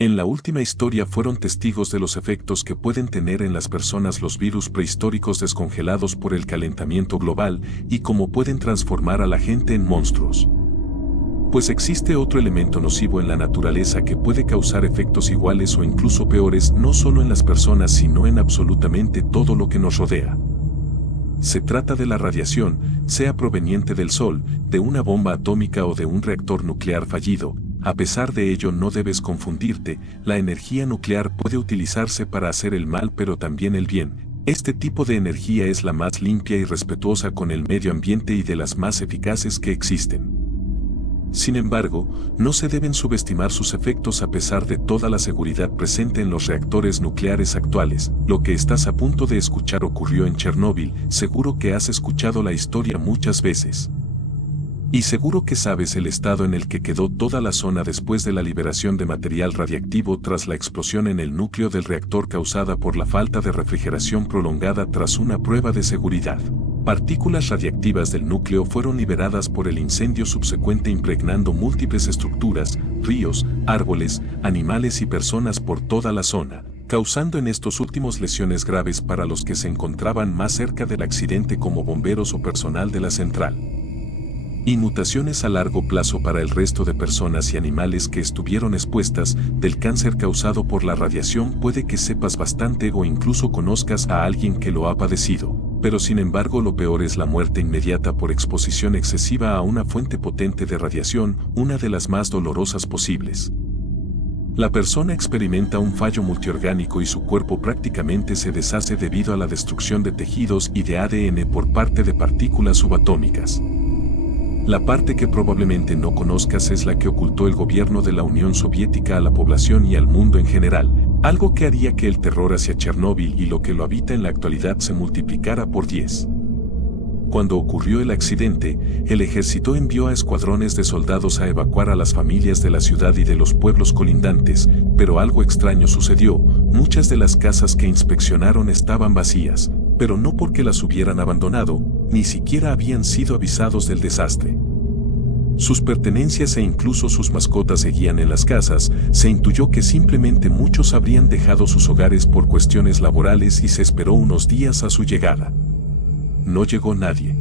En la última historia fueron testigos de los efectos que pueden tener en las personas los virus prehistóricos descongelados por el calentamiento global y cómo pueden transformar a la gente en monstruos. Pues existe otro elemento nocivo en la naturaleza que puede causar efectos iguales o incluso peores no solo en las personas sino en absolutamente todo lo que nos rodea. Se trata de la radiación, sea proveniente del Sol, de una bomba atómica o de un reactor nuclear fallido. A pesar de ello no debes confundirte, la energía nuclear puede utilizarse para hacer el mal pero también el bien. Este tipo de energía es la más limpia y respetuosa con el medio ambiente y de las más eficaces que existen. Sin embargo, no se deben subestimar sus efectos a pesar de toda la seguridad presente en los reactores nucleares actuales. Lo que estás a punto de escuchar ocurrió en Chernóbil, seguro que has escuchado la historia muchas veces. Y seguro que sabes el estado en el que quedó toda la zona después de la liberación de material radiactivo tras la explosión en el núcleo del reactor causada por la falta de refrigeración prolongada tras una prueba de seguridad. Partículas radiactivas del núcleo fueron liberadas por el incendio subsecuente impregnando múltiples estructuras, ríos, árboles, animales y personas por toda la zona, causando en estos últimos lesiones graves para los que se encontraban más cerca del accidente como bomberos o personal de la central. Y mutaciones a largo plazo para el resto de personas y animales que estuvieron expuestas del cáncer causado por la radiación. Puede que sepas bastante o incluso conozcas a alguien que lo ha padecido, pero sin embargo lo peor es la muerte inmediata por exposición excesiva a una fuente potente de radiación, una de las más dolorosas posibles. La persona experimenta un fallo multiorgánico y su cuerpo prácticamente se deshace debido a la destrucción de tejidos y de ADN por parte de partículas subatómicas. La parte que probablemente no conozcas es la que ocultó el gobierno de la Unión Soviética a la población y al mundo en general, algo que haría que el terror hacia Chernóbil y lo que lo habita en la actualidad se multiplicara por 10. Cuando ocurrió el accidente, el ejército envió a escuadrones de soldados a evacuar a las familias de la ciudad y de los pueblos colindantes, pero algo extraño sucedió. Muchas de las casas que inspeccionaron estaban vacías, pero no porque las hubieran abandonado, ni siquiera habían sido avisados del desastre. Sus pertenencias e incluso sus mascotas seguían en las casas. Se intuyó que simplemente muchos habrían dejado sus hogares por cuestiones laborales y se esperó unos días a su llegada. No llegó nadie.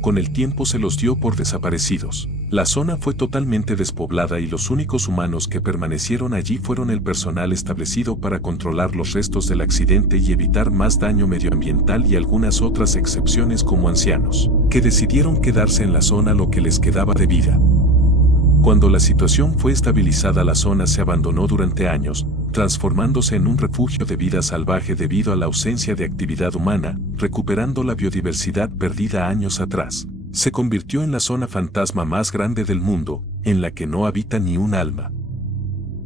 Con el tiempo se los dio por desaparecidos. La zona fue totalmente despoblada y los únicos humanos que permanecieron allí fueron el personal establecido para controlar los restos del accidente y evitar más daño medioambiental y algunas otras excepciones como ancianos, que decidieron quedarse en la zona lo que les quedaba de vida. Cuando la situación fue estabilizada, la zona se abandonó durante años, transformándose en un refugio de vida salvaje debido a la ausencia de actividad humana, recuperando la biodiversidad perdida años atrás. Se convirtió en la zona fantasma más grande del mundo, en la que no habita ni un alma.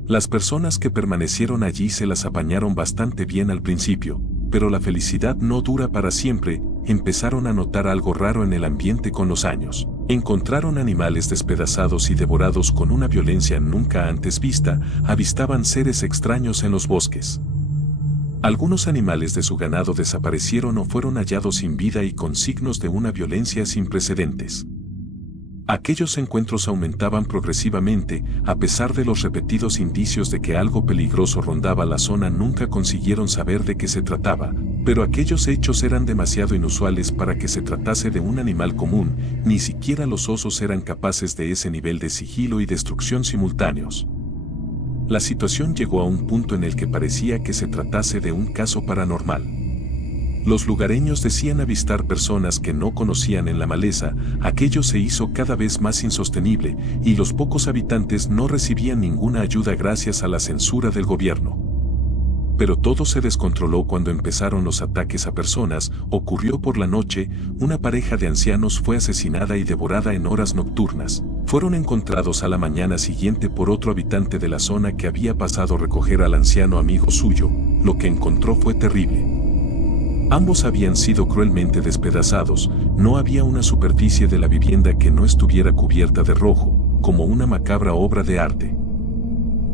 Las personas que permanecieron allí se las apañaron bastante bien al principio, pero la felicidad no dura para siempre. Empezaron a notar algo raro en el ambiente con los años. Encontraron animales despedazados y devorados con una violencia nunca antes vista, avistaban seres extraños en los bosques. Algunos animales de su ganado desaparecieron o fueron hallados sin vida y con signos de una violencia sin precedentes. Aquellos encuentros aumentaban progresivamente, a pesar de los repetidos indicios de que algo peligroso rondaba la zona. Nunca consiguieron saber de qué se trataba, pero aquellos hechos eran demasiado inusuales para que se tratase de un animal común. Ni siquiera los osos eran capaces de ese nivel de sigilo y destrucción simultáneos. La situación llegó a un punto en el que parecía que se tratase de un caso paranormal. Los lugareños decían avistar personas que no conocían en la maleza. Aquello se hizo cada vez más insostenible, y los pocos habitantes no recibían ninguna ayuda gracias a la censura del gobierno. Pero todo se descontroló cuando empezaron los ataques a personas. Ocurrió por la noche, una pareja de ancianos fue asesinada y devorada en horas nocturnas. Fueron encontrados a la mañana siguiente por otro habitante de la zona que había pasado a recoger al anciano amigo suyo. Lo que encontró fue terrible. Ambos habían sido cruelmente despedazados. No había una superficie de la vivienda que no estuviera cubierta de rojo, como una macabra obra de arte.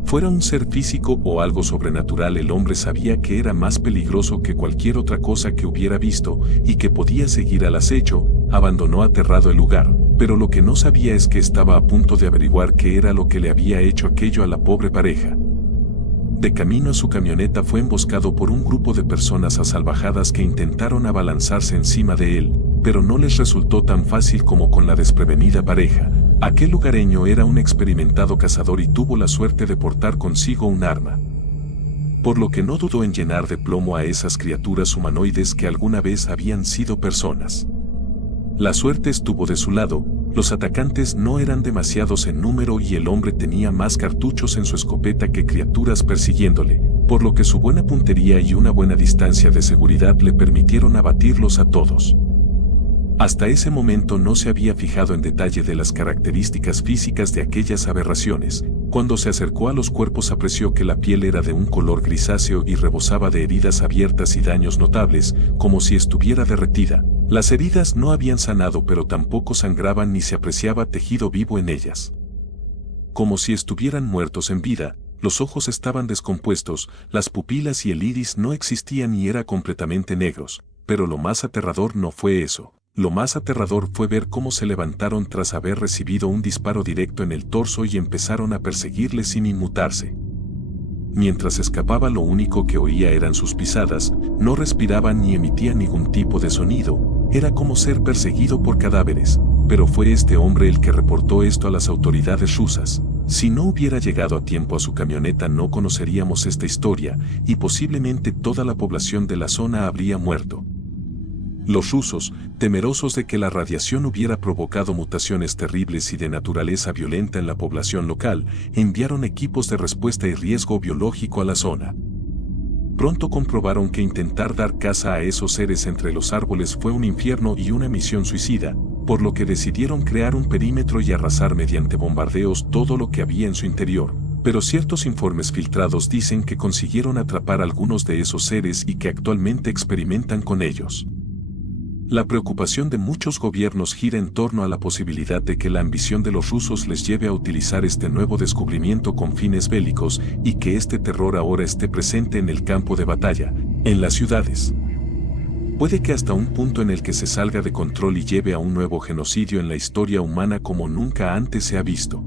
Fuera un ser físico o algo sobrenatural, el hombre sabía que era más peligroso que cualquier otra cosa que hubiera visto y que podía seguir al acecho. Abandonó aterrado el lugar, pero lo que no sabía es que estaba a punto de averiguar qué era lo que le había hecho aquello a la pobre pareja. De camino a su camioneta fue emboscado por un grupo de personas asalvajadas que intentaron abalanzarse encima de él, pero no les resultó tan fácil como con la desprevenida pareja. Aquel lugareño era un experimentado cazador y tuvo la suerte de portar consigo un arma, por lo que no dudó en llenar de plomo a esas criaturas humanoides que alguna vez habían sido personas. La suerte estuvo de su lado, los atacantes no eran demasiados en número y el hombre tenía más cartuchos en su escopeta que criaturas persiguiéndole, por lo que su buena puntería y una buena distancia de seguridad le permitieron abatirlos a todos. Hasta ese momento no se había fijado en detalle de las características físicas de aquellas aberraciones. Cuando se acercó a los cuerpos apreció que la piel era de un color grisáceo y rebosaba de heridas abiertas y daños notables, como si estuviera derretida. Las heridas no habían sanado pero tampoco sangraban ni se apreciaba tejido vivo en ellas. Como si estuvieran muertos en vida, los ojos estaban descompuestos, las pupilas y el iris no existían y eran completamente negros, pero lo más aterrador no fue eso. Lo más aterrador fue ver cómo se levantaron tras haber recibido un disparo directo en el torso y empezaron a perseguirle sin inmutarse. Mientras escapaba lo único que oía eran sus pisadas, no respiraban ni emitían ningún tipo de sonido, era como ser perseguido por cadáveres, pero fue este hombre el que reportó esto a las autoridades rusas. Si no hubiera llegado a tiempo a su camioneta no conoceríamos esta historia, y posiblemente toda la población de la zona habría muerto. Los rusos, temerosos de que la radiación hubiera provocado mutaciones terribles y de naturaleza violenta en la población local, enviaron equipos de respuesta y riesgo biológico a la zona. Pronto comprobaron que intentar dar caza a esos seres entre los árboles fue un infierno y una misión suicida, por lo que decidieron crear un perímetro y arrasar mediante bombardeos todo lo que había en su interior. Pero ciertos informes filtrados dicen que consiguieron atrapar algunos de esos seres y que actualmente experimentan con ellos. La preocupación de muchos gobiernos gira en torno a la posibilidad de que la ambición de los rusos les lleve a utilizar este nuevo descubrimiento con fines bélicos y que este terror ahora esté presente en el campo de batalla, en las ciudades. Puede que hasta un punto en el que se salga de control y lleve a un nuevo genocidio en la historia humana como nunca antes se ha visto.